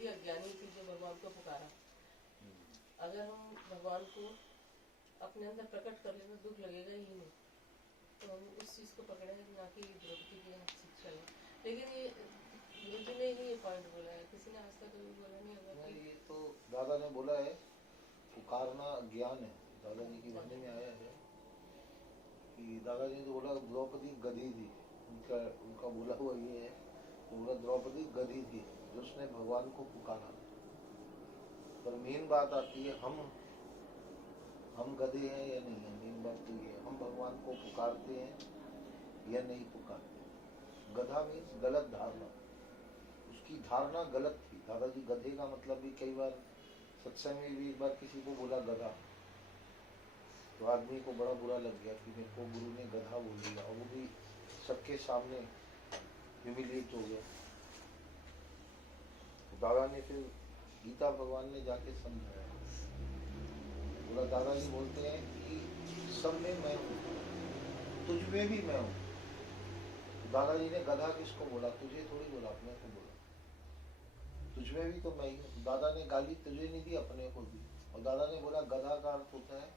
द्रौपदी अज्ञानी थी जो भगवान को पुकारा। अगर हम भगवान को अपने अंदर प्रकट कर ले तो दुख लगेगा ही नहीं, तो हम उस चीज को पकड़े ना कि द्रौपदी की शिक्षा है। लेकिन ये गुरु जी ने ही ये पॉइंट बोला है, किसी ने आज तक कभी बोला नहीं होगा कि ये तो दादा ने बोला है, पुकारना ज्ञान है। दादाजी की वाणी में आया है कि दादाजी ने तो बोला द्रौपदी गधी थी, उनका बोला हुआ ये है, तो बोला द्रौपदी गधी थी जो उसने भगवान को पुकारा। पर मेन बात आती है हम गधे हैं या नहीं है। मेन बात तो ये है, हम भगवान को पुकारते हैं या नहीं पुकारते। गधा मीन्स गलत धारणा, उसकी धारणा गलत थी। दादाजी गधे का मतलब भी कई बार सत्संग में भी एक बार किसी को बोला गधा, तो आदमी को बड़ा बुरा लग गया कि मेरे को गुरु ने गधा बोल दिया, और वो भी सबके सामने ह्यूमिलिएट हो गया। तो दादा ने फिर गीता भगवान ने जाके समझाया, बोला दादाजी बोलते हैं कि सब में मैं हूँ, तुझ में भी मैं हूँ। तो दादाजी ने गधा किसको बोला? तुझे थोड़ी बोला, अपने को बोला। तुझ में भी तो मैं ही हूँ। दादा ने गाली तुझे नहीं दी, अपने को दी। और दादा ने बोला गधा का अर्थ होता है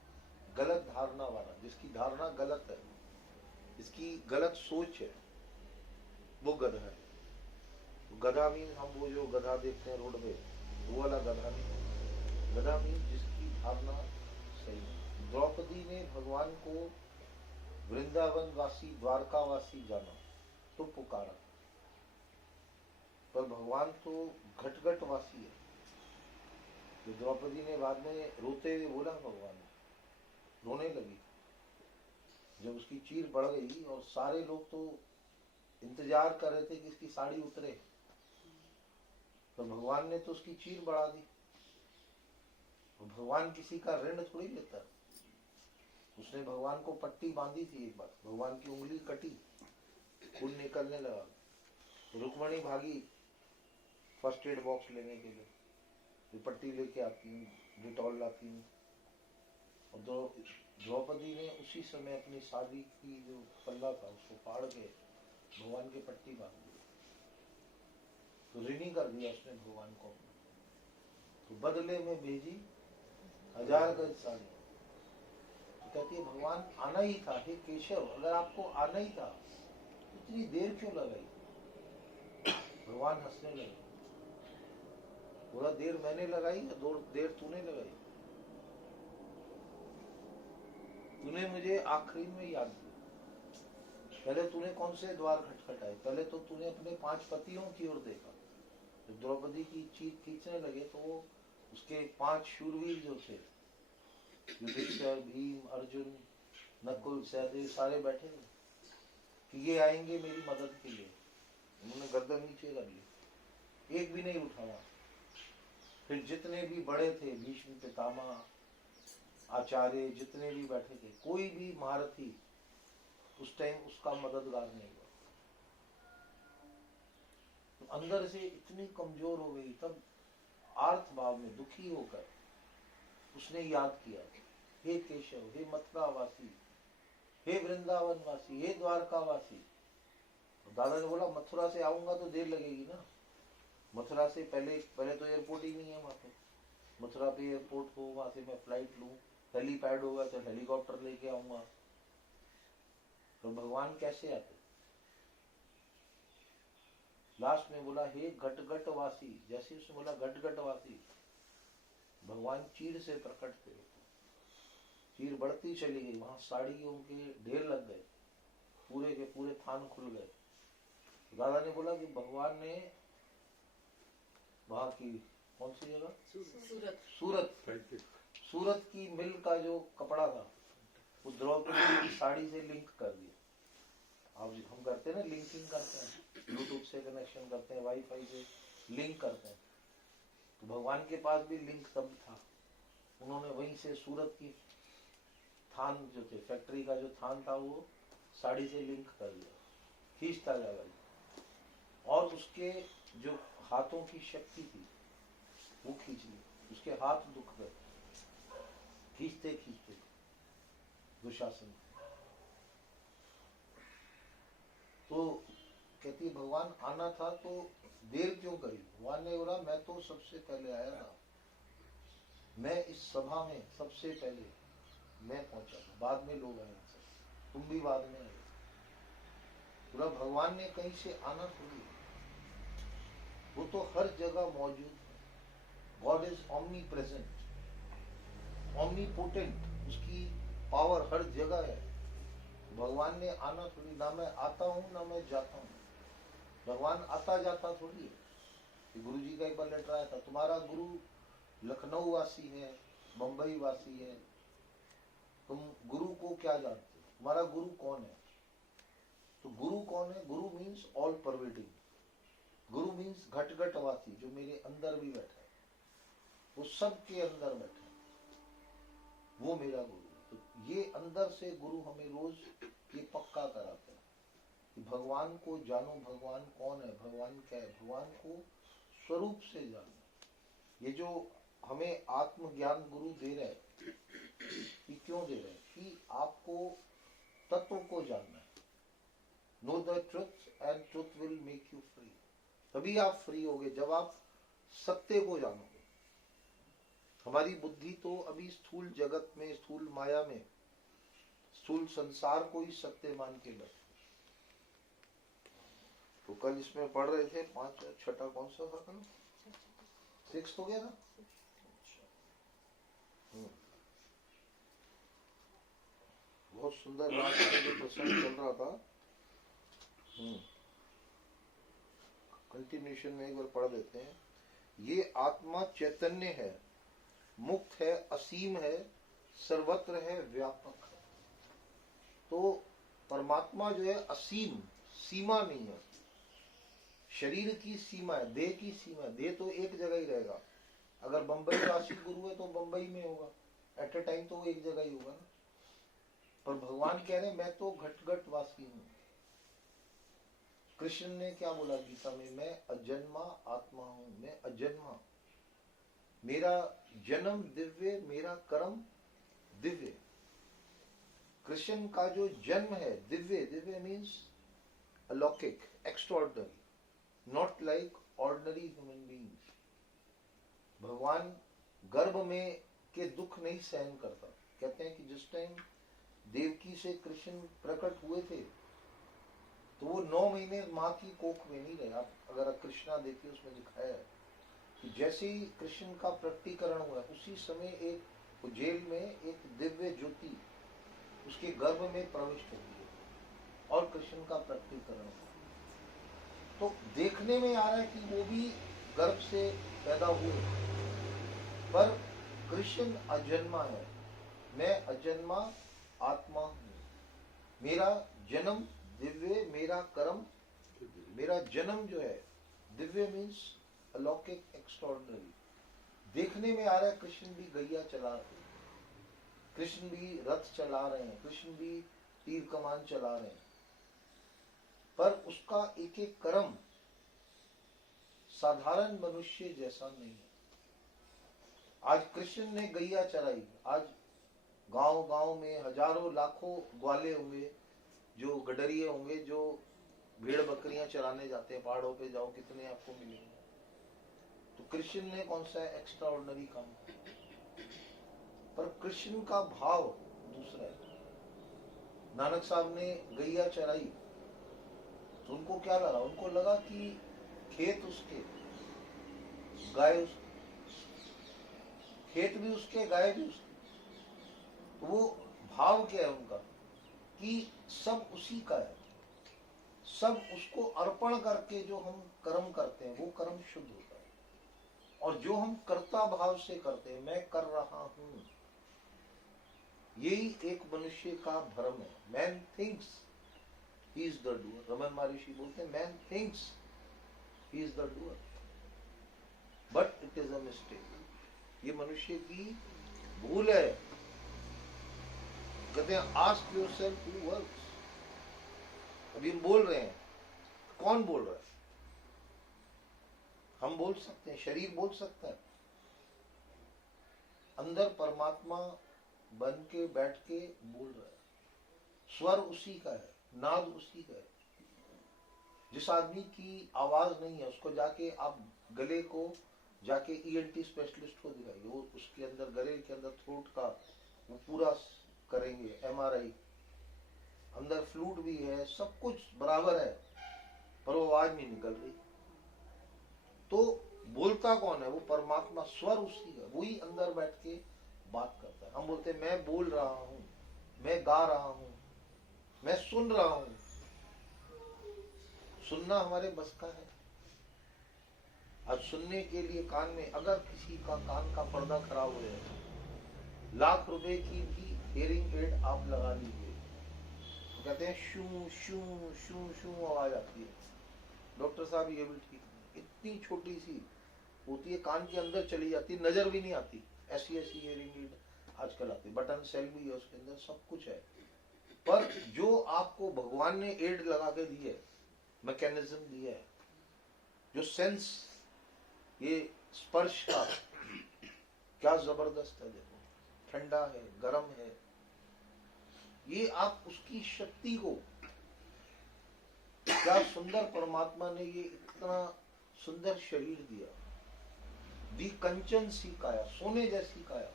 गलत धारणा वाला, जिसकी धारणा गलत है, जिसकी गलत सोच है, वो गधा है। तो गधा मीन हम वो जो गधा देखते हैं रोड पे, वो वाला गधा नहीं। गधा मीन जिसकी धारणा सही है। द्रौपदी ने भगवान को वृंदावन वासी, द्वारकावासी जाना तो पुकारा, पर भगवान तो घट वासी है। जो द्रौपदी ने बाद में रोते हुए बोला, भगवान रोने लगी जब उसकी चीर बढ़ गई, और सारे लोग तो इंतजार कर रहे थे कि इसकी साड़ी उतरे, तो भगवान ने तो उसकी चीर बढ़ा दी। और भगवान किसी का ऋण थोड़ी लेता। उसने भगवान को पट्टी बांधी थी एक बार, भगवान की उंगली कटी, खून निकलने लगा। रुक्मणी भागी फर्स्ट एड बॉक्स लेने के लिए, पट्टी लेके आती हूँ, डिटॉल लाती हूँ। और द्रौपदी ने उसी समय अपनी शादी की जो पल्ला था उसको फाड़ के भगवान के पट्टी बांध दी, तो ऋणी कर दिया उसने भगवान को। तो बदले में भेजी 1000 गज साड़ी। तो कहती है भगवान आना ही था, हे केशव, अगर आपको आना ही था तो इतनी देर क्यों लगाई? भगवान हंसने लगे, बोला देर मैंने लगाई या देर तूने लगाई? तूने मुझे आखिरी में याद दिया। पहले तूने कौन से द्वार खटखटाए? पहले तो तूने अपने 5 पतियों की ओर देखा। जब द्रौपदी की चीख खींचने लगे तो वो उसके 5 शूरवीर जो थे, युधिष्ठिर, भीम, अर्जुन, नकुल, सहदेव, सारे बैठे थे कि ये आएंगे मेरी मदद के लिए। उन्होंने गर्दन नीचे कर ली, एक भी नहीं उठाया। फिर जितने भी बड़े थे, भीष्म पितामह, आचार्य, जितने भी बैठे थे, कोई भी महारथी उस टाइम उसका मददगार नहीं हुआ। तो अंदर से इतनी कमजोर हो गई, तब आर्त भाव में दुखी होकर उसने याद किया, हे केशव, हे मथुरा वासी, हे वृंदावन वासी, हे द्वारका वासी। तो दादा ने बोला मथुरा से आऊंगा तो देर लगेगी ना, मथुरा से पहले तो एयरपोर्ट ही नहीं है वहां पे। मथुरा पे एयरपोर्ट हो, वहां से मैं फ्लाइट लूं, हेलीपैड होगा तो हेलीकॉप्टर लेके आऊंगा। तो भगवान कैसे आते? लास्ट में बोला हे घट वासी। जैसे उसने बोला घट वासी, भगवान चीर से प्रकट थे। चीर बढ़ती चली गई, वहां साड़ियों के ढेर लग गए, पूरे के पूरे थान खुल गए। दादा ने बोला कि भगवान ने वहां की कौन सी जगह, सूरत की मिल का जो कपड़ा था वो द्रौपदी की साड़ी से लिंक कर दिया। अब हम करते हैं ना, लिंकिंग करते हैं, ब्लूटूथ से कनेक्शन करते हैं, वाईफाई से लिंक करते हैं। तो भगवान के पास भी लिंक तब था। उन्होंने वहीं से सूरत की थान जो थे, फैक्ट्री का जो थान था, वो साड़ी से लिंक कर दिया, खींचता जा रहा। और उसके जो हाथों की शक्ति थी वो खींच ली, उसके हाथ दुख गए खींचते खींचते दुशासन। तो कहती है भगवान आना था तो देर क्यों करी? भगवान ने बोला मैं तो सबसे पहले आया था, मैं इस सभा में सबसे पहले मैं पहुंचा था, बाद में लोग आए, तुम भी बाद में आए। बोला भगवान ने कहीं से आना थोड़ी, वो तो हर जगह मौजूद है। गॉड इज ऑमनी प्रेजेंट, ऑमनीपोटेंट, उसकी पावर हर जगह है। भगवान ने आना थोड़ी, ना मैं आता हूँ ना मैं जाता हूँ। भगवान आता जाता थोड़ी है। गुरु जी का एक बार लेटर आया था, तुम्हारा गुरु लखनऊ वासी है, बंबई वासी है, तुम गुरु को क्या जानते हो? तुम्हारा गुरु कौन है? तो गुरु कौन है? गुरु मीन्स ऑल परवेडिंग। गुरु मीन्स घट घट वासी, जो मेरे अंदर भी बैठा है, वो सबके अंदर बैठा है, वो मेरा गुरु है। तो ये अंदर से गुरु हमें रोज ये पक्का कराते हैं कि भगवान को जानो, भगवान कौन है, भगवान क्या है, भगवान को स्वरूप से जानो। ये जो हमें आत्मज्ञान गुरु दे रहे हैं, कि क्यों दे रहे हैं? कि आपको तत्व को जानना है। Know the truth and truth will make you free. तभी आप फ्री होगे जब आप सत्य को जानोगे। हमारी बुद्धि तो अभी स्थूल जगत में, स्थूल माया में, स्थूल संसार को ही सत्य मान के बैठे। तो कल इसमें पढ़ रहे थे 5 छठा कौन सा था कल? 6 हो गया था। बहुत सुंदर लास्ट में जो प्रसंग चल रहा था, कंटिन्यूशन में एक बार पढ़ देते हैं। ये आत्मा चैतन्य है, मुक्त है, असीम है, सर्वत्र है, व्यापक है। तो परमात्मा जो है असीम, सीमा नहीं है। शरीर की सीमा है, देह की सीमा है। देह तो एक जगह ही रहेगा। अगर बंबई वासी गुरु है तो बंबई में होगा, एट ए टाइम तो वो एक जगह ही होगा ना। पर भगवान कह रहे हैं मैं तो घट घट वासी हूं। कृष्ण ने क्या बोला गीता में? मैं अजन्मा आत्मा हूं, मैं अजन्मा, मेरा जन्म दिव्य, मेरा कर्म दिव्य। कृष्ण का जो जन्म है दिव्य, दिव्य मीन्स अलौकिक, extraordinary, not like ordinary human beings. भगवान गर्भ में के दुख नहीं सहन करता। कहते हैं कि जिस टाइम देवकी से कृष्ण प्रकट हुए थे तो वो 9 महीने माँ की कोख में नहीं रहे। आप अगर कृष्णा देखिए, उसमें दिखाया है कि जैसे ही कृष्ण का प्रकटीकरण हुआ उसी समय एक जेल में एक दिव्य ज्योति उसके गर्भ में प्रविष्ट होती है और कृष्ण का प्रकटीकरण हुआ। तो देखने में आ रहा है कि वो भी गर्भ से पैदा हुए, पर कृष्ण अजन्मा है। मैं अजन्मा आत्मा हूं, मेरा जन्म दिव्य, मेरा कर्म, मेरा जन्म जो है दिव्य मीन्स अलौकिक, एक्स्ट्राऑर्डिनरी। देखने में आ रहा है कृष्ण भी गैया चला रहे हैं, कृष्ण भी रथ चला रहे हैं, कृष्ण भी तीर कमान चला रहे हैं, पर उसका एक एक कर्म साधारण मनुष्य जैसा नहीं है। आज कृष्ण ने गैया चराई, आज गांव गांव में हजारों लाखों ग्वाले होंगे, जो गडरिये होंगे, जो भेड़ बकरियां चराने जाते हैं। पहाड़ों पे जाओ, कितने आपको मिलेंगे। तो कृष्ण ने कौन सा एक्स्ट्रा ऑर्डिनरी काम किया? पर कृष्ण का भाव दूसरा है। नानक साहब ने गैया चराई तो उनको क्या लगा? उनको लगा कि खेत उसके, गाय उसकी, खेत भी उसके, गाय भी उसकी। तो वो भाव क्या है उनका कि सब उसी का है, सब उसको अर्पण करके जो हम कर्म करते हैं वो कर्म शुद्ध होता है। और जो हम कर्ता भाव से करते हैं, मैं कर रहा हूं, यही एक मनुष्य का भ्रम है। Man thinks he is the doer. Raman महर्षि बोलते हैं man thinks he is the doer but it is a mistake. ये मनुष्य की भूल है। कहते हैं आस्क योरसेल्फ हू वर्क्स। अभी हम बोल रहे हैं, कौन बोल रहा है? हम बोल सकते हैं, शरीर बोल सकता है, अंदर परमात्मा बन के बैठ के बोल रहा है। स्वर उसी का है, नाद उसी का है। जिस आदमी की आवाज नहीं है उसको जाके आप गले को जाके ईएनटी स्पेशलिस्ट को दिखाइए, वो उसके अंदर गले के अंदर थ्रोट का वो पूरा करेंगे, एमआरआई, अंदर फ्लूट भी है, सब कुछ बराबर है, पर वो आवाज नहीं निकल रही। तो बोलता कौन है? वो परमात्मा, स्वर उसी का, वही अंदर बैठ के बात करता है। हम बोलते हैं मैं बोल रहा हूं, मैं गा रहा हूं, मैं सुन रहा हूं। सुनना हमारे बस का है। अब सुनने के लिए कान में, अगर किसी का कान का पर्दा खराब हो जाए, लाख रुपए की भी हियरिंग एड आप लगा लीजिए, तो कहते हैं शू शू शू शू आवाज आती है। डॉक्टर साहब ये भी ठीक नहीं, इतनी छोटी सी होती है, कान के अंदर चली जाती, नजर भी नहीं आती, ऐसी ऐसी हियरिंग एड आजकल आती, बटन सेल भी है उसके अंदर, सब कुछ है। पर जो आपको भगवान ने एड लगा के दी है, मैकेनिज्म दिया है, जो सेंस, ये स्पर्श का क्या जबरदस्त है, देखो ठंडा है, गर्म है, ये आप उसकी शक्ति को, क्या सुंदर परमात्मा ने ये इतना सुंदर शरीर दिया, दी कंचन सी काया, सोने जैसी काया।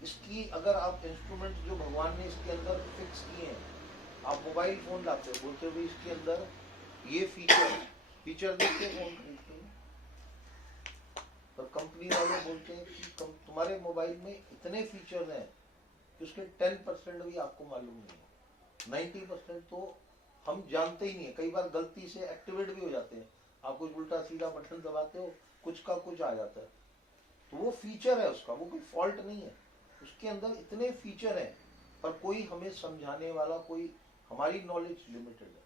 इसकी अगर आप इंस्ट्रूमेंट जो भगवान ने इसके अंदर फिक्स किए हैं, आप मोबाइल फोन लाते हो, बोलते हो इसके अंदर ये फीचर देख के फोन खरीदते हैं, पर कंपनी वाले बोलते हैं कि तुम्हारे मोबाइल में इतने फीचर हैं कि उसके 10% भी आपको मालूम नहीं है, 90% तो हम जानते ही नहीं है। कई बार गलती से एक्टिवेट भी हो जाते हैं, आप कुछ उल्टा सीधा बटन दबाते हो, कुछ का कुछ आ जाता है, तो वो फीचर है उसका, वो कोई फॉल्ट नहीं है, उसके अंदर इतने फीचर हैं, पर कोई हमें समझाने वाला, कोई, हमारी नॉलेज लिमिटेड है।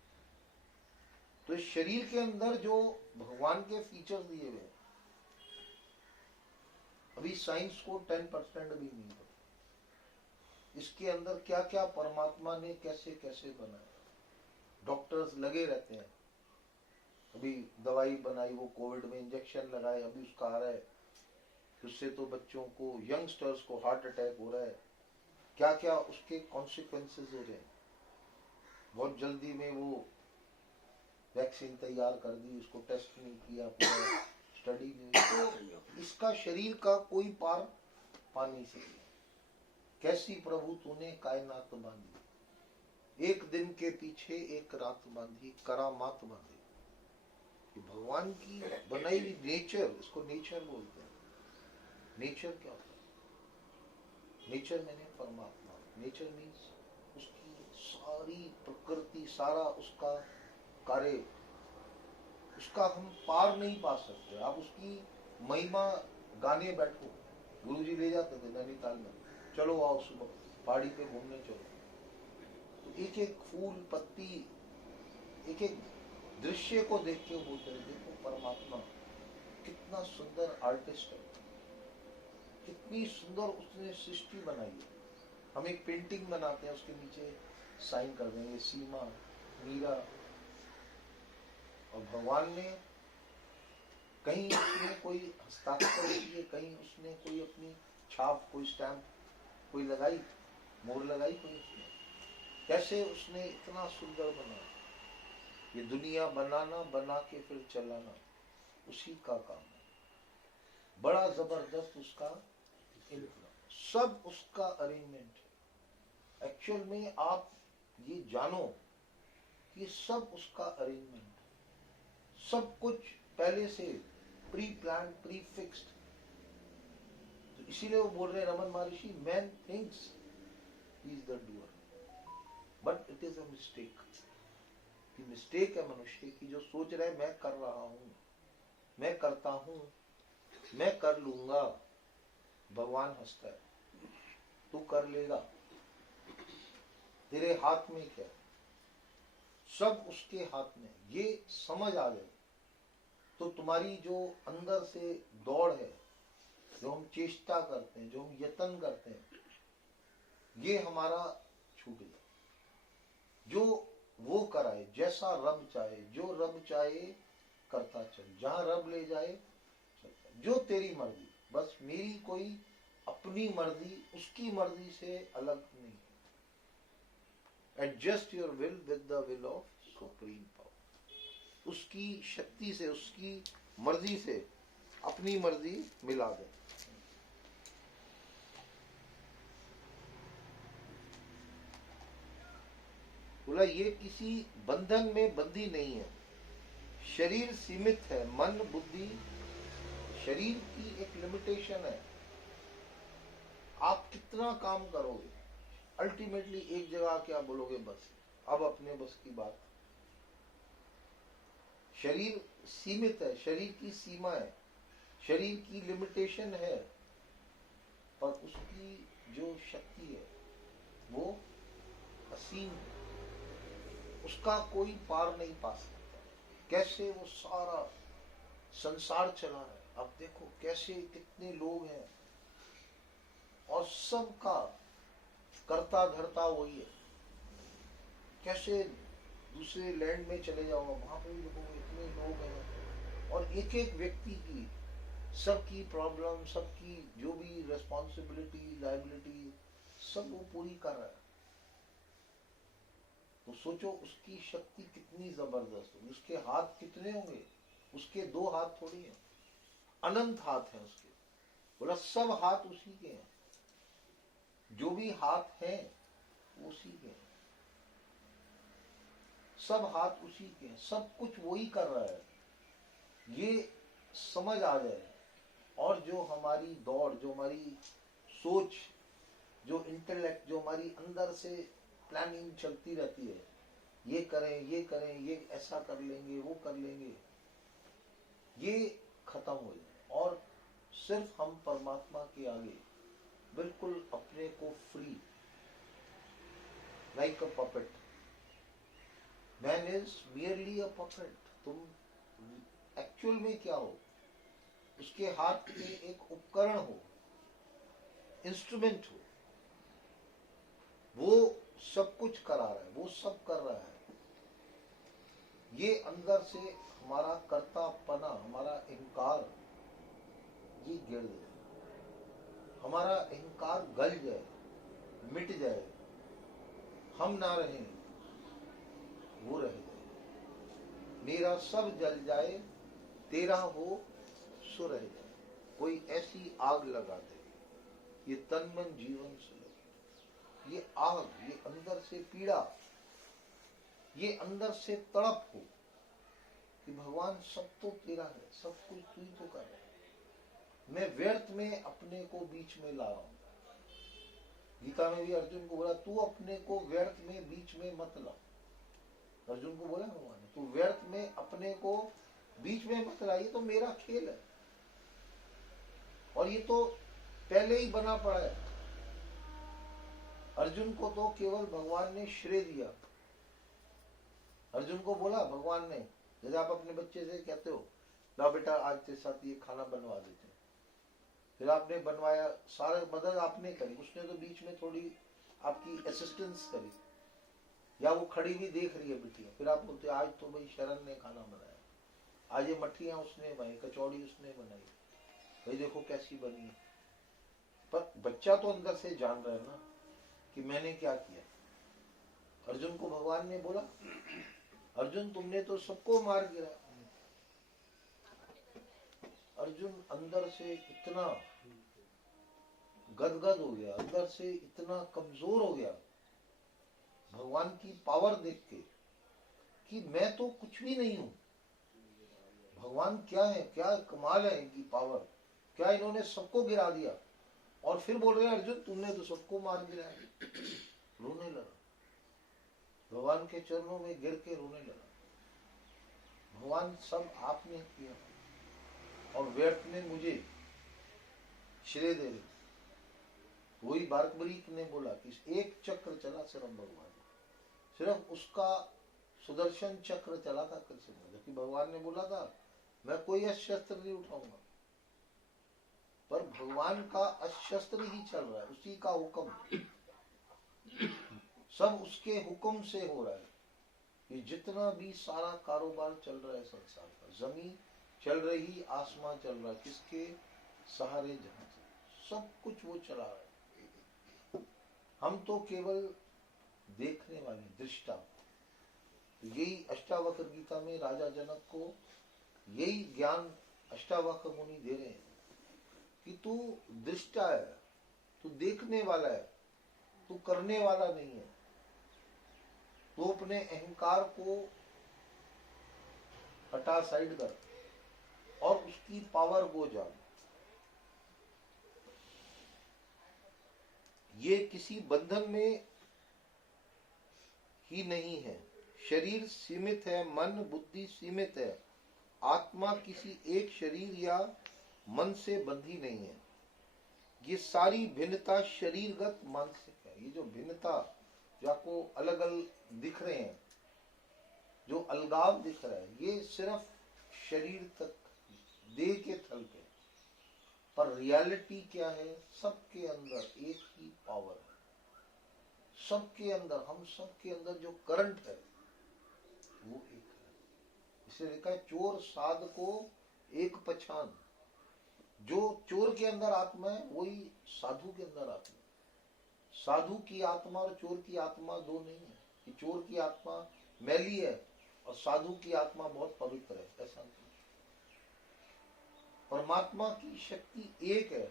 तो इस शरीर के अंदर जो भगवान के फीचर्स दिए हुए, अभी साइंस को 10% भी नहीं पता इसके अंदर क्या क्या परमात्मा ने कैसे कैसे बनाया। डॉक्टर्स लगे रहते हैं, अभी दवाई बनाई, वो कोविड में इंजेक्शन लगाए, अभी उसका आ रहा है, उससे तो बच्चों को, यंगस्टर्स को हार्ट अटैक हो रहा है, क्या क्या उसके कॉन्सिक्वेंसेस हो रहे हैं। बहुत जल्दी में वो वैक्सीन तैयार कर दी, उसको टेस्ट नहीं किया, पूरा स्टडी नहीं, तो इसका शरीर का कोई पार पा नहीं सकता। कैसी प्रभु तूने कायनात बांधी, एक दिन के पीछे एक रात बांधी, करामात बांधी। भगवान की बनाई हुई नेचर, इसको नेचर बोलते हैं। नेचर क्या होता है? नेचर मैंने परमात्मा, नेचर मीन्स उसकी सारी प्रकृति, सारा उसका कार्य, उसका हम पार नहीं पा सकते। आप उसकी महिमा गाने बैठो, गुरुजी ले जाते थे नैनीताल में, चलो आओ सुबह पहाड़ी पे घूमने चलो, तो एक एक फूल पत्ती, एक एक दृश्य को देख के बोलते हैं देखो परमात्मा कितना सुंदर आर्टिस्ट है, कितनी सुंदर उसने सृष्टि बनाई है। हम एक पेंटिंग बनाते हैं, उसके नीचे साइन कर देंगे सीमा, मीरा, और भगवान ने कहीं उसने कोई हस्ताक्षर किए, कहीं उसने कोई अपनी छाप, कोई स्टैम्प कोई लगाई, मोहर लगाई कोई उसने, कैसे उसने इतना सुंदर बनाया। ये दुनिया बनाना, बना के फिर चलाना उसी का काम है। बड़ा जबरदस्त उसका सब उसका अरेंजमेंट है। एक्चुअल में आप ये जानो कि सब उसका अरेंजमेंट, सब कुछ पहले से प्री प्लान, प्री फिक्स्ड। तो इसीलिए वो बोल रहे हैं रमन महर्षि, man thinks he is the doer but it is a mistake. कि मिस्टेक है मनुष्य की, जो सोच रहा है मैं कर रहा हूं, मैं करता हूं, मैं कर लूंगा। भगवान हंसता है, तू कर लेगा, तेरे हाथ में क्या, सब उसके हाथ में। ये समझ आ जाए तो तुम्हारी जो अंदर से दौड़ है, जो हम चेष्टा करते हैं, जो हम यत्न करते हैं, ये हमारा छूट जाए। जो वो कराए, जैसा रब चाहे, जो रब चाहे करता चल, जहां रब ले जाए चलता, जो तेरी मर्जी, बस मेरी कोई अपनी मर्जी उसकी मर्जी से अलग नहीं। Adjust your will with the will of supreme power. उसकी शक्ति से, उसकी मर्जी से अपनी मर्जी मिला दे। बोला ये किसी बंधन में बंधी नहीं है, शरीर सीमित है, मन बुद्धि, शरीर की एक लिमिटेशन है। आप कितना काम करोगे, अल्टीमेटली एक जगह आके आप बोलोगे बस अब अपने बस की बात। शरीर सीमित है, शरीर की सीमा है, शरीर की लिमिटेशन है, पर उसकी जो शक्ति है वो असीम है, उसका कोई पार नहीं पा सकता। कैसे वो सारा संसार चला है। अब देखो कैसे कितने लोग हैं और सबका करता धरता वही है। कैसे दूसरे लैंड में चले जाओ, वहां पे भी देखो इतने लोग हैं और एक एक व्यक्ति की, सबकी प्रॉब्लम, सबकी जो भी रेस्पॉन्सिबिलिटी, लायबिलिटी, सब वो पूरी कर रहा है। तो सोचो उसकी शक्ति कितनी जबरदस्त होगी, उसके हाथ कितने होंगे। उसके दो हाथ थोड़ी हैं, अनंत हाथ हैं उसके। बोला सब हाथ उसी के हैं, जो भी हाथ हैं उसी के हैं, सब हाथ उसी के हैं, सब कुछ वही कर रहा है। ये समझ आ जाए और जो हमारी दौड़, जो हमारी सोच, जो इंटेलेक्ट, जो हमारी अंदर से प्लानिंग चलती रहती है, ये करें, ये करें, ये ऐसा कर लेंगे, वो कर लेंगे, ये खत्म हो जाए और सिर्फ हम परमात्मा के आगे बिल्कुल अपने को free, like a puppet. Man is merely a puppet. तुम एक्चुअल में क्या हो, उसके हाथ में एक उपकरण हो, इंस्ट्रूमेंट हो। वो सब कुछ करा रहा है, वो सब कर रहा है। ये अंदर से हमारा कर्तापना, हमारा अहंकार ये गिर जाए, हमारा अहंकार गल जाए, मिट जाए, हम ना रहें, वो रह जाए। मेरा सब जल जाए, तेरा हो सो रह जाए। कोई ऐसी आग लगा दे, ये तन मन जीवन से लगे, ये आग, ये अंदर से पीड़ा, ये अंदर से तड़प हो कि भगवान सब तो तेरा है, सब कुछ तू ही तो कर रहा है, मैं व्यर्थ में अपने को बीच में ला रहा हूं। गीता में भी अर्जुन को बोला तू अपने को व्यर्थ में बीच में मत ला। अर्जुन को बोला भगवान ने तू व्यर्थ में अपने को बीच में मत ला, ये तो मेरा खेल है और ये तो पहले ही बना पड़ा है। अर्जुन को तो केवल भगवान ने श्रेय दिया। अर्जुन को बोला भगवान ने, जैसे आप अपने बच्चे से कहते हो ना बेटा आज तेरे साथ ये खाना बनवा देते हैं, फिर आपने बनवाया, सारा मदद आपने करी, उसने तो बीच में थोड़ी आपकी असिस्टेंस करी, या वो खड़ी भी देख रही है बिटिया, फिर आप बोलते आज तो भाई शरण ने खाना बनाया, आज ये मठियां उसने बनाई, कचौड़ी उसने बनाई, भाई देखो कैसी बनी है। पर बच्चा तो अंदर से जान रहा है ना कि मैंने क्या किया। अर्जुन को भगवान ने बोला अर्जुन तुमने तो सबको मार गिरा। अर्जुन अंदर से इतना गदगद हो गया, अंदर से इतना कमजोर हो गया भगवान की पावर देख के कि मैं तो कुछ भी नहीं हूं, भगवान क्या है, क्या कमाल है इनकी पावर, क्या इन्होंने सबको गिरा दिया। और फिर बोल रहे हैं अर्जुन तुमने तो सबको मार गिराया। रोने लगा, भगवान के चरणों में गिर के रोने लगा। भगवान सब आपने किया और व्यर्थ में मुझे श्रेय दे रहे। वही बारकबरीक ने बोला कि एक चक्र चला सिर्फ भगवान, सिर्फ उसका सुदर्शन चक्र चला था कृष्ण में, जबकि भगवान ने बोला था मैं कोई अस्त्र नहीं उठाऊंगा, पर भगवान का अस्त्र ही चल रहा है, उसी का हुक्म, सब उसके हुक्म से हो रहा है। ये जितना भी सारा कारोबार चल रहा है संसार का, जमीन चल रही, आसमान चल रहा है, किसके सहारे, जहां से सब कुछ वो चला रहा है। हम तो केवल देखने वाले, दृष्टा। तो यही अष्टावक्र गीता में राजा जनक को यही ज्ञान अष्टावक्र मुनि दे रहे हैं कि तू दृष्टा है, तू देखने वाला है, तू करने वाला नहीं है। तू अपने अहंकार को हटा, साइड कर और उसकी पावर को जान। ये किसी बंधन में ही नहीं है। शरीर सीमित है, मन बुद्धि सीमित है, आत्मा किसी एक शरीर या मन से बंधी नहीं है। ये सारी भिन्नता शरीरगत मानसिक है। ये जो भिन्नता जो आपको अलग अलग दिख रहे हैं, जो अलगाव दिख रहा है, ये सिर्फ शरीर तक, देह के थल पे। पर रियलिटी क्या है? सबके अंदर एक ही पावर है। सबके अंदर, हम सबके अंदर जो करंट है वो एक है। इसलिए लिखा है चोर साध को एक पहचान। जो चोर के अंदर आत्मा है वही साधु के अंदर आत्मा है। साधु की आत्मा और चोर की आत्मा दो नहीं है कि चोर की आत्मा मैली है और साधु की आत्मा बहुत पवित्र है, ऐसा नहीं। परमात्मा की शक्ति एक है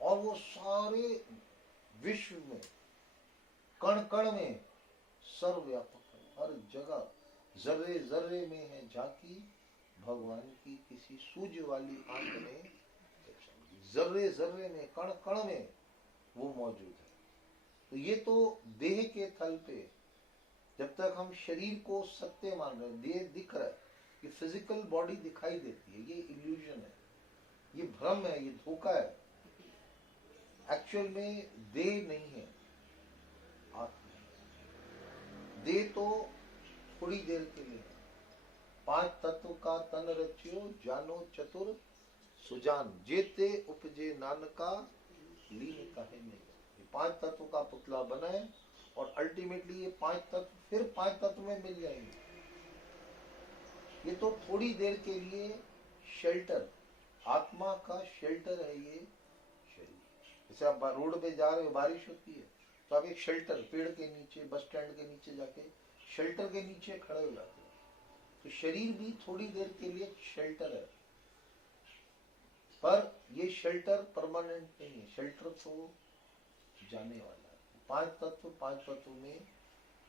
और वो सारे विश्व में, कण कण में सर्वव्यापक है। हर जगह जर्रे जर्रे में है झांकी भगवान की किसी सूझ वाली आंख में। जर्रे जर्रे में, कण कण में वो मौजूद है। तो ये तो देह के थल पे, जब तक हम शरीर को सत्य मान रहे हैं, देह दिख रहा है, ये फिजिकल बॉडी दिखाई देती है, ये इल्यूजन है, ये भ्रम है, ये धोखा है। एक्चुअल में देह नहीं है, आत्मा। देह तो थोड़ी देर के लिए है। 5 तत्व का तन रचियो, जानो चतुर सुजान, जेते उपजे नानका लीन काहे नहीं। 5 तत्व का पुतला बनाए और अल्टीमेटली ये 5 तत्व फिर 5 तत्व में मिल जाएंगे। ये तो थोड़ी देर के लिए शेल्टर, आत्मा का शेल्टर है ये शरीर। जैसे आप रोड पे जा रहे हो, बारिश होती है तो आप एक शेल्टर, पेड़ के नीचे, बस स्टैंड के नीचे जाके शेल्टर के नीचे खड़े हो जाते हैं। तो शरीर भी थोड़ी देर के लिए शेल्टर है, पर ये शेल्टर परमानेंट नहीं है। शेल्टर तो जाने वाला है। 5 तत्व में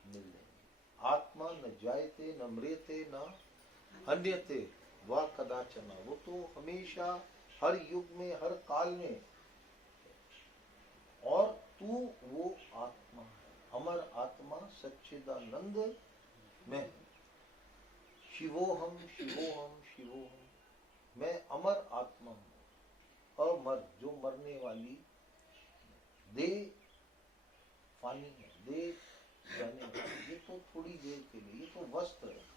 मिल जाएंगे। आत्मा न जायते न मृते न हन्यते व कदाचन। वो तो हमेशा, हर युग में, हर काल में। और तू वो आत्मा है, अमर आत्मा सच्चिदानंद में। शिवोहम शिवोहम शिवोहम, मैं अमर आत्मा हूँ। अमर, जो मरने वाली। देह फानी है, देह जाने वाली। ये तो थोड़ी देर के लिए, ये तो वस्त्र है।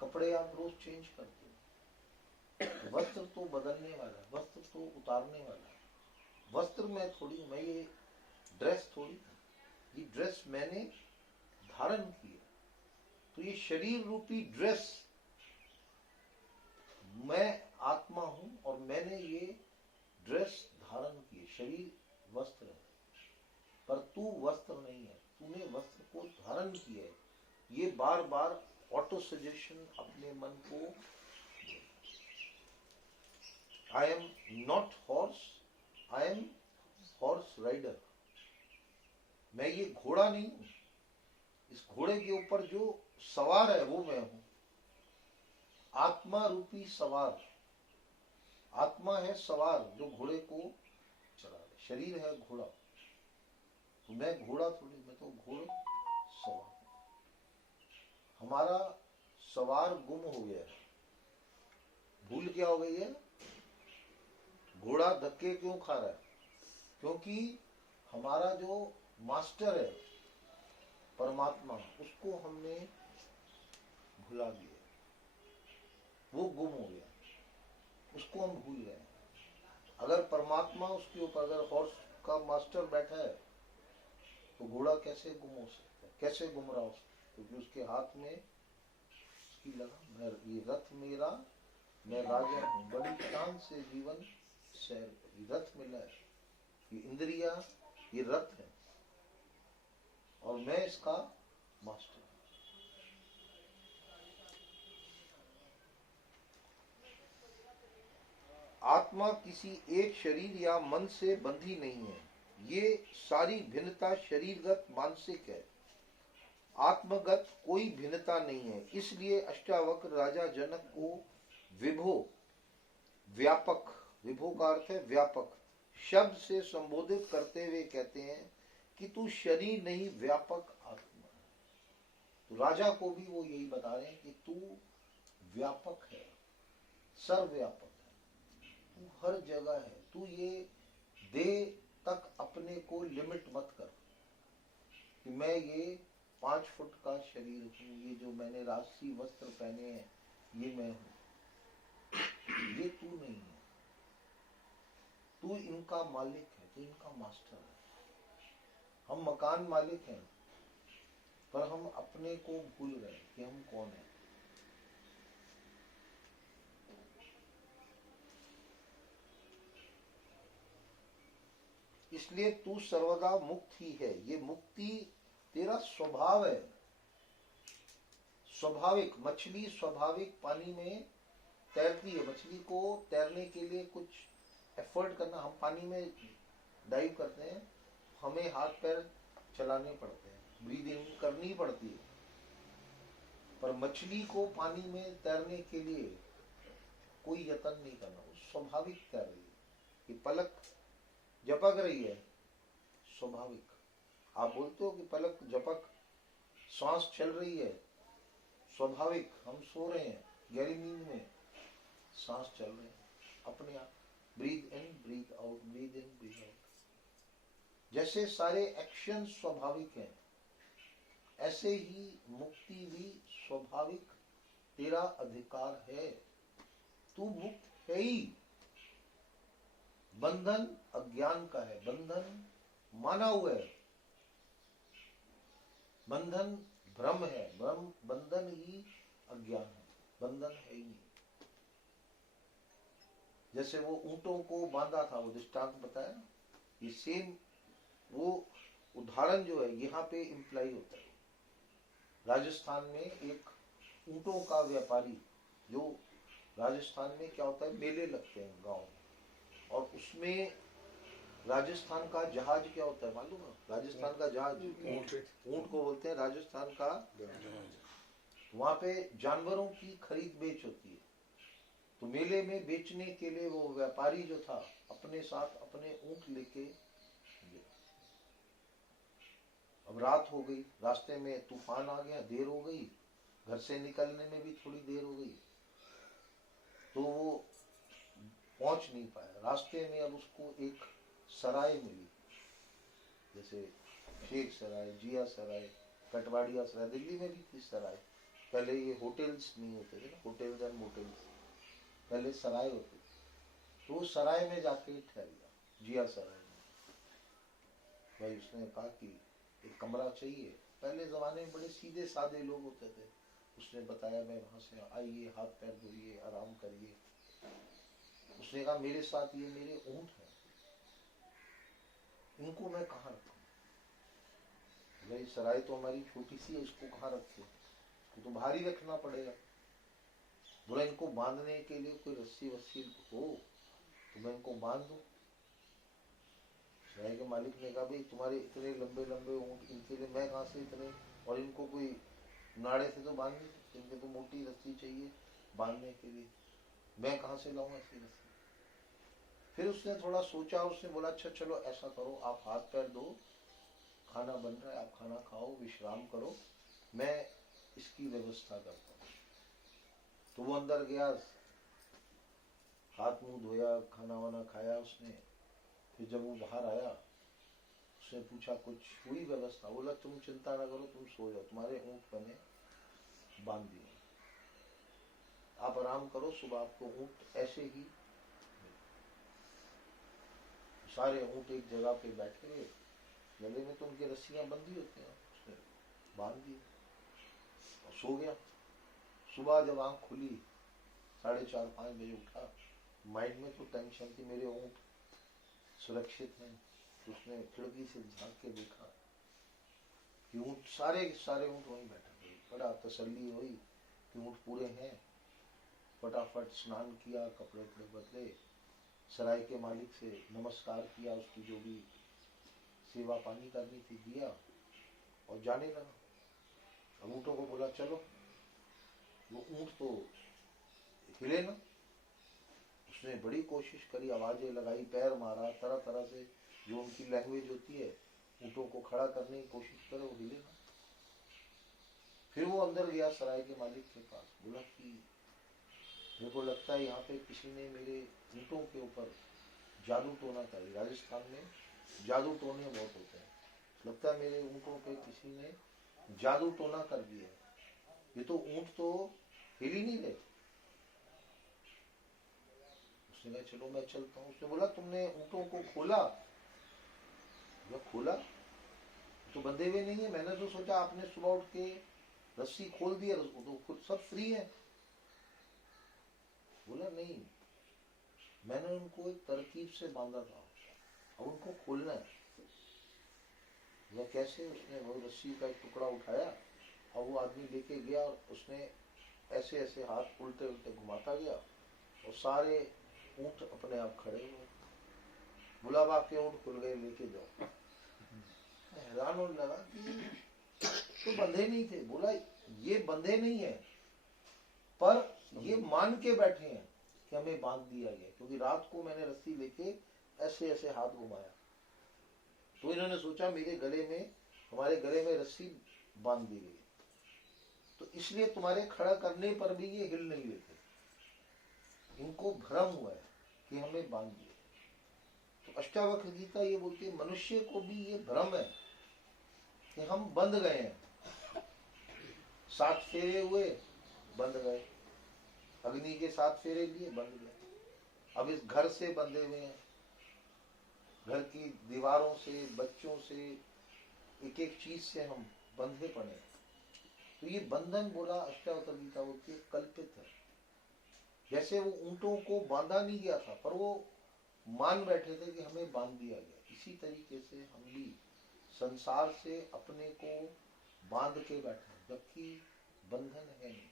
कपड़े आप रोज चेंज करते हो, वस्त्र तो बदलने वाला है, वस्त्र तो उतारने वाला है। वस्त्र में थोड़ी, मैं ये ड्रेस थोड़ी, ये ड्रेस मैंने धारण की है। तो ये शरीर रूपी ड्रेस, मैं आत्मा हूं और मैंने ये ड्रेस धारण की है। शरीर वस्त्र है, पर तू वस्त्र नहीं है, तूने वस्त्र को धारण किया है। ये बार बार ऑटो सजेशन अपने मन को, I am not horse, I am horse rider. मैं ये घोड़ा नहीं हूं, इस घोड़े के ऊपर जो सवार है वो मैं हूं। आत्मा रूपी सवार, आत्मा है सवार जो घोड़े को चला रहे। शरीर है घोड़ा, तो मैं घोड़ा थोड़ी, मैं तो घोड़े सवार। हमारा सवार गुम हो गया है। भूल क्या हो गई है? घोड़ा धक्के क्यों खा रहा है? क्योंकि हमारा जो मास्टर है परमात्मा, उसको हमने भुला दिया, वो गुम हो गया, उसको हम भूल गए। अगर परमात्मा उसके ऊपर, अगर हॉर्स का मास्टर बैठा है तो घोड़ा कैसे गुम हो सकता है, कैसे गुमराह हो सकता है? क्योंकि उसके हाथ में उसकी लगा, ये रथ मेरा, मैं राजा हूँ, बड़ी शान से जीवन सैर कर। ये रथ मिला है, ये इंद्रिया, ये रथ है और मैं इसका मास्टर हूँ। आत्मा किसी एक शरीर या मन से बंधी नहीं है। ये सारी भिन्नता शरीरगत मानसिक है, आत्मगत कोई भिन्नता नहीं है। इसलिए अष्टावक्र राजा जनक को विभो, व्यापक, विभो का अर्थ है व्यापक, शब्द से संबोधित करते हुए कहते हैं कि तू शरीर नहीं, व्यापक आत्मा है। तो राजा को भी वो यही बता रहे हैं कि तू व्यापक है, सर्वव्यापक है, तू हर जगह है। तू ये देह तक अपने को लिमिट मत कर कि मैं ये 5 फुट का शरीर हूँ, ये जो मैंने राजसी वस्त्र पहने हैं ये मैं हूँ। ये तू नहीं है, तू इनका मालिक है, तू इनका मास्टर है। हम मकान मालिक हैं, पर हम अपने को भूल गए कि हम कौन हैं। इसलिए तू सर्वदा मुक्त ही है। ये मुक्ति तेरा स्वभाव है, स्वाभाविक। मछली स्वाभाविक पानी में तैरती है। मछली को तैरने के लिए कुछ एफर्ट करना, हम पानी में डाइव करते हैं, हमें हाथ पैर चलाने पड़ते हैं, ब्रीदिंग करनी पड़ती है। पर मछली को पानी में तैरने के लिए कोई यत्न नहीं करना, वो स्वाभाविक तैर रही है। कि पलक झपक रही है, स्वाभाविक। आप बोलते हो कि पलक झपक, सांस चल रही है, स्वाभाविक। हम सो रहे हैं गहरी नींद में, सांस चल रहे हैं अपने आप, ब्रीथ इन ब्रीथ आउट, ब्रीथ इन ब्रीथ आउट। जैसे सारे एक्शन स्वाभाविक हैं, ऐसे ही मुक्ति भी स्वाभाविक तेरा अधिकार है। तू मुक्त है ही। बंधन अज्ञान का है, बंधन माना हुआ है, बंधन भ्रम है, भ्रम, बंधन ही अज्ञान है, बंधन है ही नहीं। जैसे वो ऊंटों को बांधा था, वो दृष्टांत बताया, ये सेम वो उदाहरण जो है यहाँ पे इम्प्लाई होता है। राजस्थान में एक ऊंटों का व्यापारी, जो राजस्थान में क्या होता है, मेले लगते हैं गांव में, और उसमें राजस्थान का जहाज क्या होता है मालूम है? राजस्थान का जहाज ऊंट को बोलते हैं, राजस्थान का। वहां पे जानवरों की खरीद बेच होती है। तो मेले में बेचने के लिए वो व्यापारी जो था, अपने साथ अपने ऊंट लेके गया। अब रात हो गई, रास्ते में तूफान आ गया, देर हो गई, घर से निकलने में भी थोड़ी देर हो गई, तो वो पहुंच नहीं पाया। रास्ते में अब उसको एक सराय मिली, जैसे शेख सराय, जिया सराय, कटवाड़िया सराय, दिल्ली में भी थी सराय। पहले ये होटल्स नहीं होते थे ना, होटल्स एंड मोटल्स, पहले सराय होते थे। तो उस सराय में जाके ठहर गया, जिया सराय में। भाई उसने कहा कि एक कमरा चाहिए। पहले जमाने में बड़े सीधे साधे लोग होते थे। उसने बताया मैं वहां से, आइए हाथ पैर धोइए, आराम करिए। उसने कहा मेरे साथ ये मेरे ऊंट हैं, इनको मैं कहाँ रखूं? भाई सराय तो हमारी छोटी सी है, इसको कहाँ रखे? तो बाहर ही रखना पड़ेगा। बोला इनको बांधने के लिए कोई रस्सी वस्सी हो तो मैं इनको बांध दूं। सराय के मालिक ने कहा भाई तुम्हारे इतने लंबे लंबे ऊंट, इनके लिए मैं कहाँ से इतने, और इनको कोई नाड़े से तो बांध नहीं सकते, इनके तो मोटी रस्सी चाहिए बांधने के लिए, मैं कहाँ से लाऊंगा ऐसी रस्सी? फिर उसने थोड़ा सोचा, उसने बोला अच्छा चलो ऐसा करो, आप हाथ पैर धो, खाना बन रहा है, आप खाना खाओ, विश्राम करो, मैं इसकी व्यवस्था करता हूँ। तो वो अंदर गया, हाथ मुंह धोया, खाना वाना खाया उसने। फिर जब वो बाहर आया, उसने पूछा कुछ हुई व्यवस्था? बोला तुम चिंता ना करो, तुम सो जाओ, तुम्हारे ऊँट मैंने बांध दिए, आप आराम करो, सुबह आपको ऊँट ऐसे ही। सारे ऊँट एक जगह पे बैठे हुए, गले में तो उनकी रस्सियां बंधी होती हैं, उसने बांध दी और सो गया। सुबह जब आंख खुली, 4:30-5 बजे उठा, माइंड में तो टेंशन थी, मेरे ऊँट सुरक्षित हैं। तो उसने खिड़की से झांक के देखा कि ऊँट सारे ऊँट वहीं बैठे थे। बड़ा तसल्ली हुई कि ऊँट पूरे हैं। फटाफट स्नान किया, कपड़े वपड़े बदले, सराय के मालिक से नमस्कार किया, उसकी जो भी सेवा पानी करनी थी दिया और जाने लगा। अब ऊँटों को बोला चलो, वो ऊँट तो हिले ना। उसने बड़ी कोशिश करी, आवाजें लगाई, पैर मारा, तरह तरह से जो उनकी लैंग्वेज होती है ऊँटों को खड़ा करने की कोशिश करे, वो हिले ना। फिर वो अंदर गया सराय के मालिक के पास, बोला कि मेरे को लगता है यहाँ पे किसी ने मेरे ऊँटों के ऊपर जादू टोना कर दिया। राजस्थान में जादू टोने बहुत होते हैं, लगता है मेरे ऊँटों पे किसी ने जादू टोना कर दिया। ये तो ऊँट तो हिल ही नहीं रहे। उसने कहा चलो मैं चलता हूँ। उसने बोला तुमने ऊँटों को खोला? खोला तो बंधे हुए नहीं है। मैंने तो सोचा आपने सुबह उठ के रस्सी खोल दी है, तो खुद सब फ्री है। बोला नहीं, मैंने उनको एक तरकीब से बांधा था, अब उनको खोलना है। वह कैसे? उसने वो रस्सी का एक टुकड़ा उठाया और वो आदमी लेके गया और उसने ऐसे ऐसे हाथ उल्टे उल्टे घुमाता गया और सारे ऊँट अपने आप खड़े हुए। बोला अब आपके ऊँट खुल गए, लेके जाओ। हैरान होने लगा कि तो बंधे नहीं थे। बोला ये बंधे नहीं है, पर ये मान के बैठे हैं कि हमें बांध दिया गया, क्योंकि रात को मैंने रस्सी लेके ऐसे ऐसे हाथ घुमाया, तो इन्होंने सोचा मेरे गले में, हमारे गले में रस्सी बांध दी गई, तो इसलिए तुम्हारे खड़ा करने पर भी ये हिल नहीं लेते। इनको भ्रम हुआ है कि हमें बांध दिया। तो अष्टावक्र गीता ये बोलती है मनुष्य को भी ये भ्रम है कि हम बंध गए हैं। 7 फेरे हुए, बंध गए। अग्नि के 7 फेरे लिए, बंध गए। अब इस घर से बंधे हुए हैं, घर की दीवारों से, बच्चों से, एक एक चीज से हम बंधे पड़े। तो ये बंधन बोला अष्टावक्र गीता बोलती है कल्पित है। जैसे वो ऊँटों को बांधा नहीं गया था, पर वो मान बैठे थे कि हमें बांध दिया गया, इसी तरीके से हम भी संसार से अपने को बांध के बैठे, जबकि बंधन है नहीं।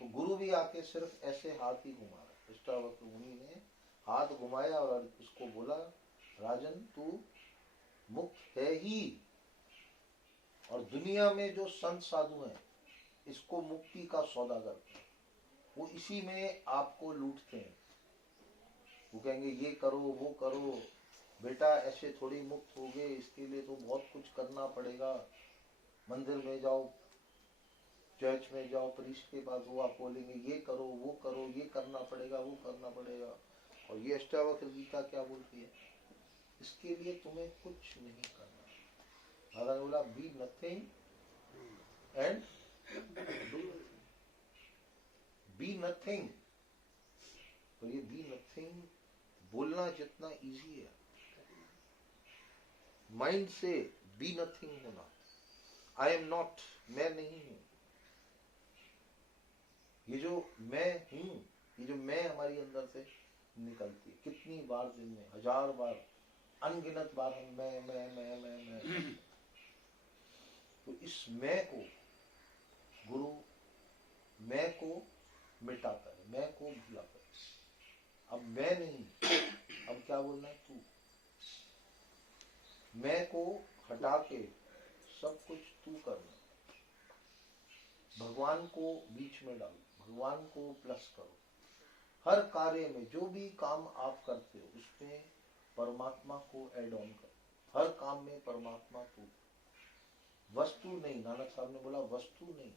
तो गुरु भी आके सिर्फ ऐसे हाथ ही घुमा रहा। अष्टावक्र मुनि ने हाथ घुमाया और उसको बोला राजन तू मुक्त है ही, और दुनिया में जो संत साधु हैं इसको मुक्ति का सौदा करते हैं, वो इसी में आपको लूटते हैं। वो कहेंगे ये करो वो करो, बेटा ऐसे थोड़ी मुक्त हो गए, इसके लिए तो बहुत कुछ करना पड़ेगा। मंदिर में जाओ, चर्च में जाओ, प्रीस्ट के पास, वो आप बोलेंगे ये करो वो करो, ये करना पड़ेगा वो करना पड़ेगा। और ये अष्टावक्र गीता क्या बोलती है? इसके लिए तुम्हें कुछ नहीं करना। भगवान बोला be nothing and do be nothing. तो ये बी नथिंग बोलना जितना इजी है, माइंड से बी नथिंग होना, आई एम नॉट, मैं नहीं हूं। ये जो मैं हूं, ये जो मैं हमारी अंदर से निकलती है, कितनी बार दिन में, 1000 बार, अनगिनत बार हम मैं। तो इस मैं को गुरु मैं को मिटाता है, मैं को भुलाता है। अब मैं नहीं, अब क्या बोलना है? तू। मैं को हटा के सब कुछ तू करना। भगवान को बीच में डालो, भगवान को प्लस करो। हर कार्य में जो भी काम आप करते हो उसमें परमात्मा को ऐड ऑन करो। हर काम में परमात्मा तू, वस्तु नहीं। नानक साहब ने बोला वस्तु नहीं,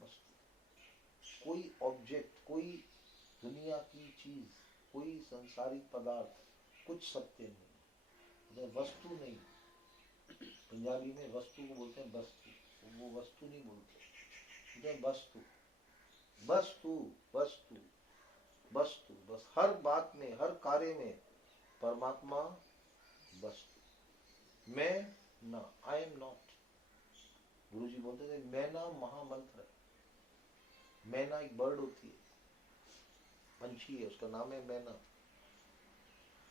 वस्तु। कोई ऑब्जेक्ट, कोई दुनिया की चीज, कोई सांसारिक पदार्थ कुछ सत्य नहीं, वस्तु नहीं। पंजाबी में वस्तु को बोलते हैं वस्तु, वो वस्तु नहीं बोलते, वस्तु वस्तु वस्तु वस्तु। बस हर बात में, हर कार्य में परमात्मा वस्तु। मैं ना, आई एम नॉट। गुरु जी बोलते थे मैना महामंत्र है। मैना एक बर्ड होती है, पंछी है, उसका नाम है मैना।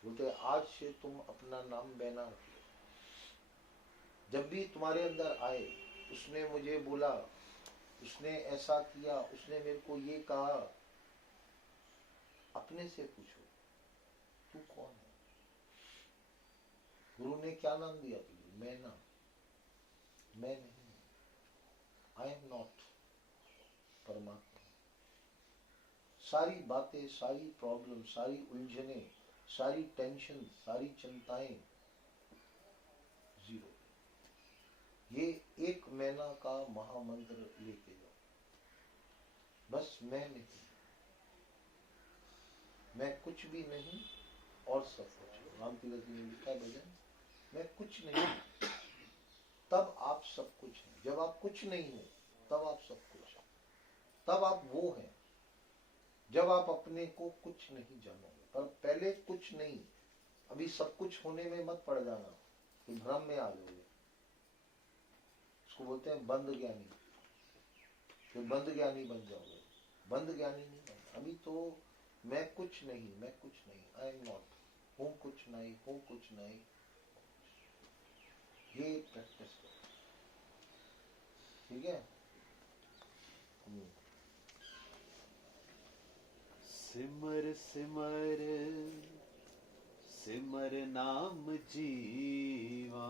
बोलते आज से तुम अपना नाम मैना रखो। जब भी तुम्हारे अंदर आए, उसने मुझे बोला, उसने ऐसा किया, उसने मेरे को ये कहा, अपने से पूछो तू कौन है? गुरु ने क्या नाम दिया तुझे? मैं ना, मैं नहीं, आई एम नॉट परमात्मा। सारी बातें, सारी प्रॉब्लम, सारी उलझने, सारी टेंशन, सारी चिंताएं जीरो। ये एक मैना का महामंत्र लेके जाओ, बस मैं नहीं, मैं कुछ भी नहीं और सब कुछ। राम तीरथ जी ने लिखा है भजन, मैं कुछ नहीं तब आप सब कुछ हैं। जब आप कुछ नहीं हो तब आप सब कुछ हैं, तब आप वो हैं जब आप अपने को कुछ नहीं जानोगे। पर पहले कुछ नहीं, अभी सब कुछ होने में मत पड़ जाना, तो भ्रम में आ जाओगे। उसको बोलते हैं बंद ज्ञानी, फिर बंद ज्ञानी बन जाओगे। बंद ज्ञानी नहीं बनना, अभी तो मैं कुछ नहीं, मैं कुछ नहीं, आई एम नॉट, हूँ कुछ नहीं, हूँ कुछ नहीं। ये प्रैक्टिस करो, ठीक है। सिमर सिमर सिमर नाम जीवा,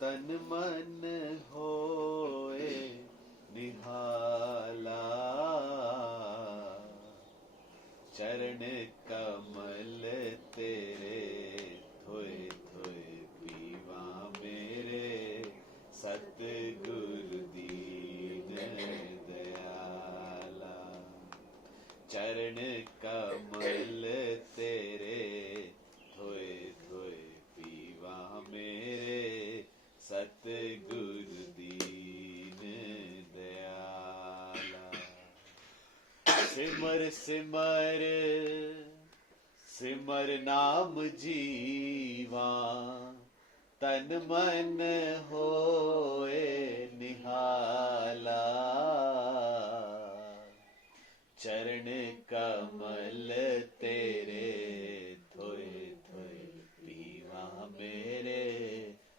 तन मन होए निहाला। चरण कमल तेरे धोए धोए पीवा मेरे, सतगुरु दीन दयाला। चरण कमल तेरे धोए धोए पीवा मेरे, सतगुरु दीन दयाला। सिमर सिमर सिमर नाम जीवा, तन मन होए निहाला। चरण कमल तेरे धोए धोए पीवा मेरे,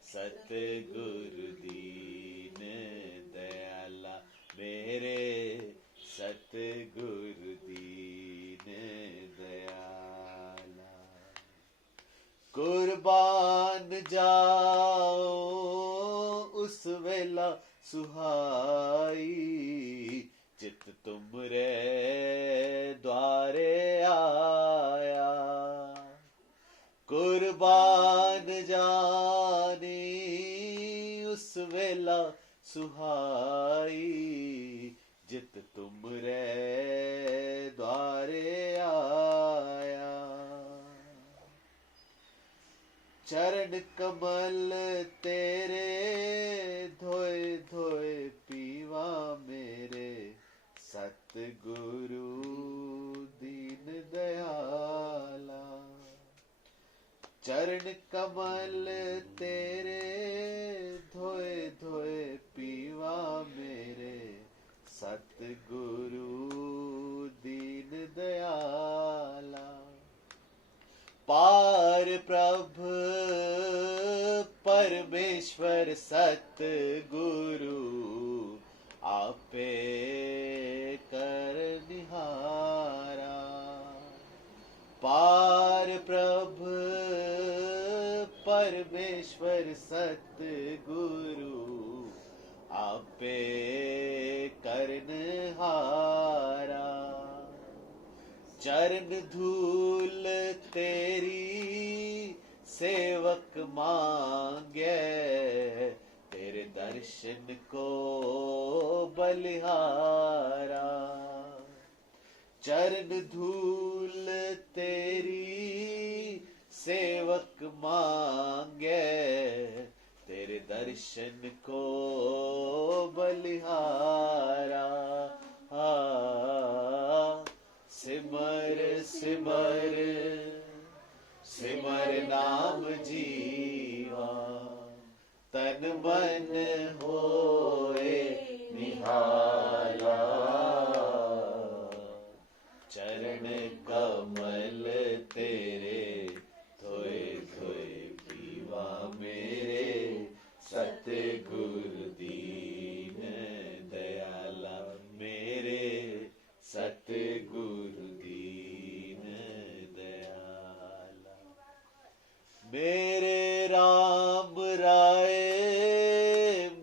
सतगुरु दीन दयाला मेरे, सतगुरु दीन दयाला। कुर्बान जाओ उस वेला सुहाई, चित तुमरे द्वारे आया। कुर्बान जानी उस वेला सुहाई, जित तुमरे द्वारे आया। चरण कमल तेरे धोए धोए पीवा मेरे, सतगुरु दीन दयाला। चरण कमल तेरे धोए धोए पीवा मेरे, सतगुरु दीन दयाला। पार प्रभु परमेश्वर सतगुरु, आपे कर निहारा। पार प्रभु परमेश्वर सतगुरु, आपे करनहारा। चरण धूल तेरी सेवक मांगे, तेरे दर्शन को बलिहारा। चरण धूल तेरी सेवक मांगे, तेरे दर्शन को बलिहारा। सिमर सिमर सिमर नाम जीवा, तन मन होए निहाला। चरण कमल तेरे धोए धोए पीवा मेरे, सतगुरु दीन दयाला मेरे, सतगुरु दीन दयाला। मेरे राम राय,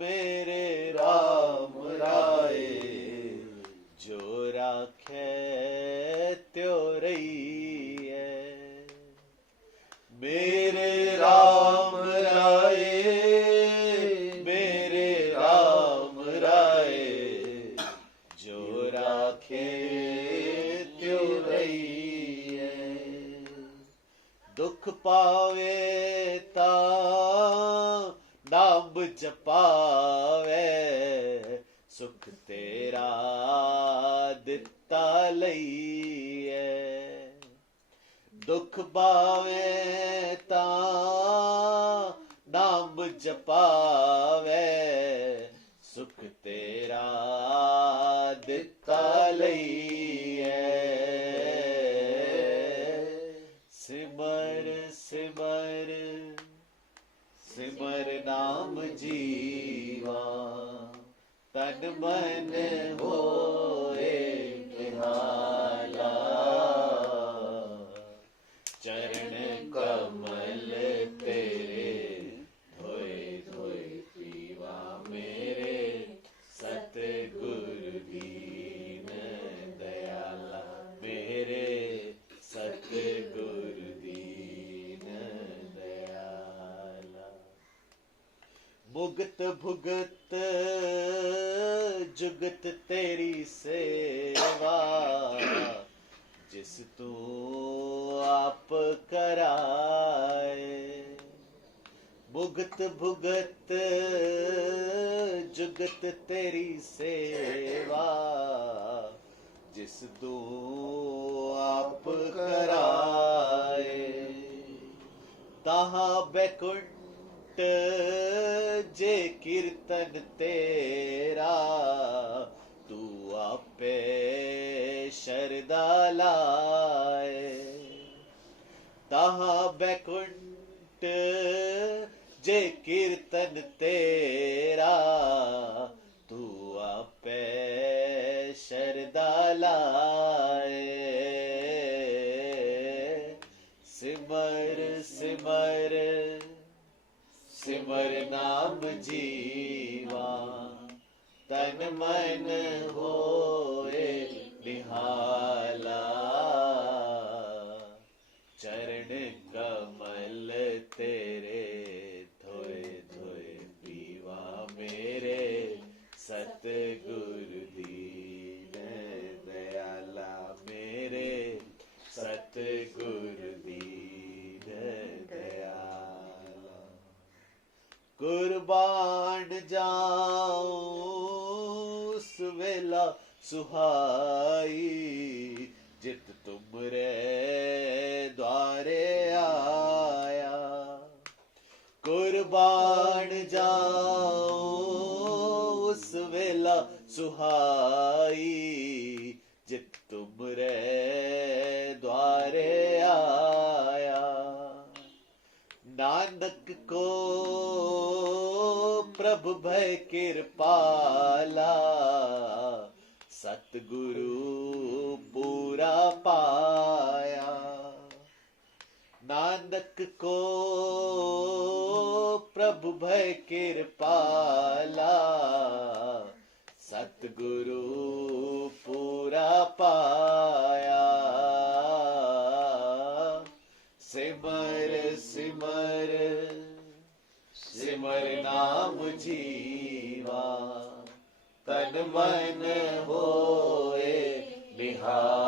मेरे राम राय, जो राखे त्यो रहिए। मेरे राम राय, मेरे राम राय, जो राखे त्यो रहिए। दुख पावे ता नाम जपावे, सुख तेरा दिता लईए। दुख पावे ता नाम जपावे, सुख तेरा दिता लईए। सिमर सिमर सिमर नाम जीवा, तन मन होए निहाला। चरण कमल तेरे धोए धोए पीवा मेरे, सतगुरु दीन दयाला मेरे, सतगुरु दीन दयाला। मुगत भुगत जुगत तेरी सेवा, जिस तू आप कराए। मुगत भुगत जुगत तेरी सेवा, जिस तू आप कराए। तहाँ बैकुंठ जे कीर्तन तेरा, तू आपे शरदा लाए। तहाँ बैकुंठ जे कीर्तन तेरा, तू आपे शरदा लाए। सिमर सिमर सिमर नाम जीवा, तन मन होए निहाला। चरण कमल तेरे धोए धोए पीवा मेरे, सतगुरु दीन दयाला मेरे, सतगुरु दीन दयाला। कुर्बान जाऊं उस वेला सुहाई, जित तुमरे द्वारे आया। कुर्बान जाऊं उस वेला सुहाई, जित तुमरे द्वारे आया। नानक को प्रभु भय कृपाला, सतगुरु पूरा पाया। नानक को प्रभु भय कृपाला, सतगुरु पूरा पाया। सिमर सिमर सिमर नाम जीवा, तन मन होए निहाल।